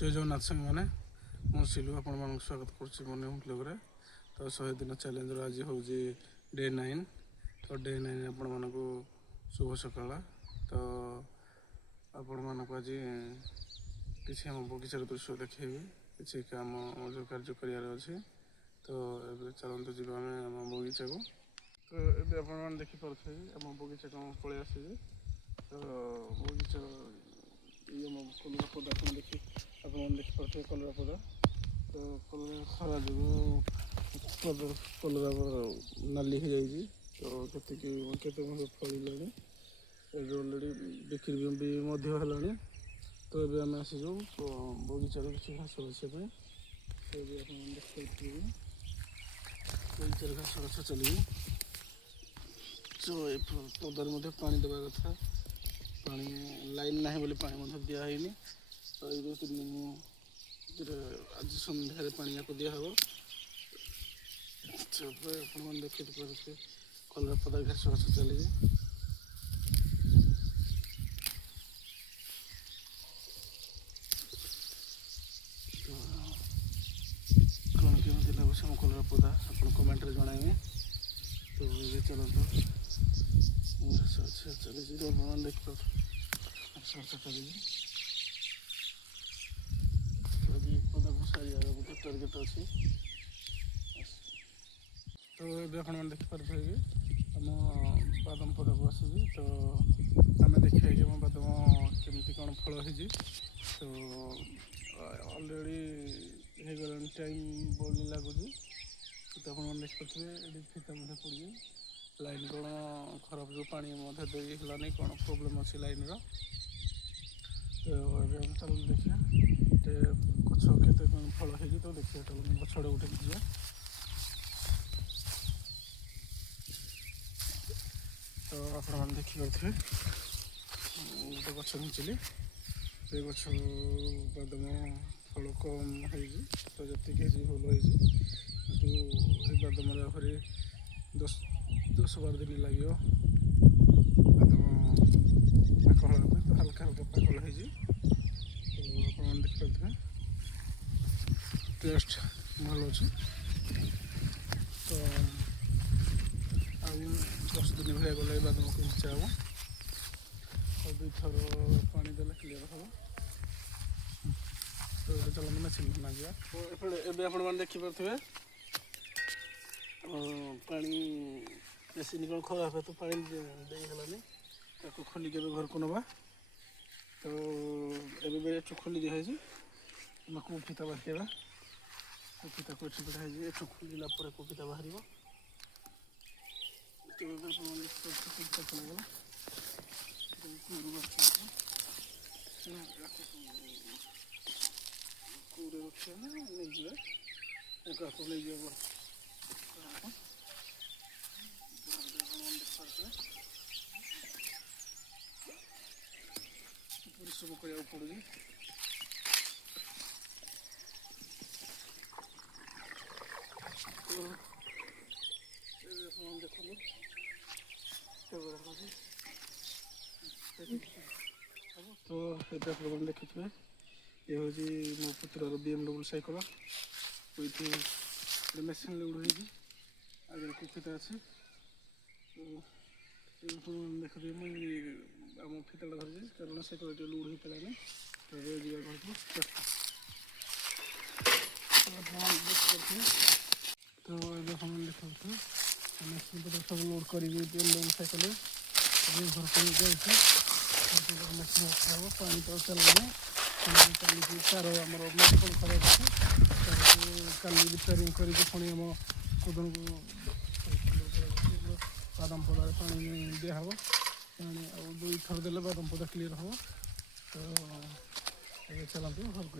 जय जगन्नाथ संग मैंने मु सिलु आपण मानक स्वागत करुच्ची मो न्यू ब्लॉग तो 100 दिन चैलेंज आज हूँ डे 9 तो डे 9 आपण मानक शुभ सकाळ तो आपण मानक आज किसी आम बगीचार दृश्य देखेबी किसी काम जो कार्य करार अच्छे तो चलते जी आम आम बगीचा को तो ये आप देखिपे आम बगीचा को पलि आसी तो बगीचा ये कलरा पदा देखी आप देखिपे कलरा पदा तो कलरा खरा जो कलरा नाली हो जाए तो केते फल अलरेडी बिक्री भी है तो ये आम आसीजु बगीचार किसी घास बसवाई तो ये देखिए बगीचार घास गछ चलिए तो पदार मध्य पानी देवा कथा पानी लाइन ना बोले पानी दिहनी तो ये 2-3 दिन आज सन्धार पानी या दिहब देखते कलरा पदा घास गछ चलिए कौन केमी लगुच आम कलरा पदा आप कमेंट जनइबे तो ये चलते चली देखिए चली पदा को सारी गोटे टार्गेट अच्छी तो ये देखिपे आम बादाम पदा को आसी तो आम देखिए कि आम बादाम केमती कौन फल हो तो अलरेडी हो गला टाइम बोली लगुच तो आप देखिपे ये फीता पड़ी लाइन कौन खराब जो पानी देलानी कौन प्रोब्लेम अच्छी लाइन रो तो चल देखिए गछ के फल हो तो देखिए गछड़े गोटे जी तो आप देखिपे गोटे गछ घिंचली ये गछ बादाम फल कम हो तो जी भल हो बादाम आखिरी 10-12 दिन लगे बादाम पाकल तो हल्का हल्का पाकल हो तो आप देखिपे टेस्ट भल अच्छे तो आज 10 दिन भाई गले बादाम को घिंचा हम और 2 थर पानी देला क्लीयर हम तो चलो मेसिन बना दिया तो ये आप देखिपे पानी मेसिन कौन खराब है तो पानी देगलानी खोलिक घर को नवा तो ये खोली दिखाई को फीता बाहर फीता को बढ़ाई खोलिला को फीता बाहर परिश्रम करा पड़े तो ये आप देखिए ये हूँ मो पुत्रार BMW cycle with machine load हो आगे कुफीता अच्छे तो देखिए मुझे आम फीता धरी कारण साइकल लोड हो पारानी तो ये घर को तो ये देखते मेसीन पत्र सब लोड कर साइकल घर को जाए मेसीन रखा पानी तो चलाने चली तार आम मेडिकल खराब अच्छे कल रिपेयरिंग करके पुणी आम कदम को बादाम पदा पानी दिहब पानी आ 2 थर देले बादाम पदा क्लीयर हम तो ये चलते घर को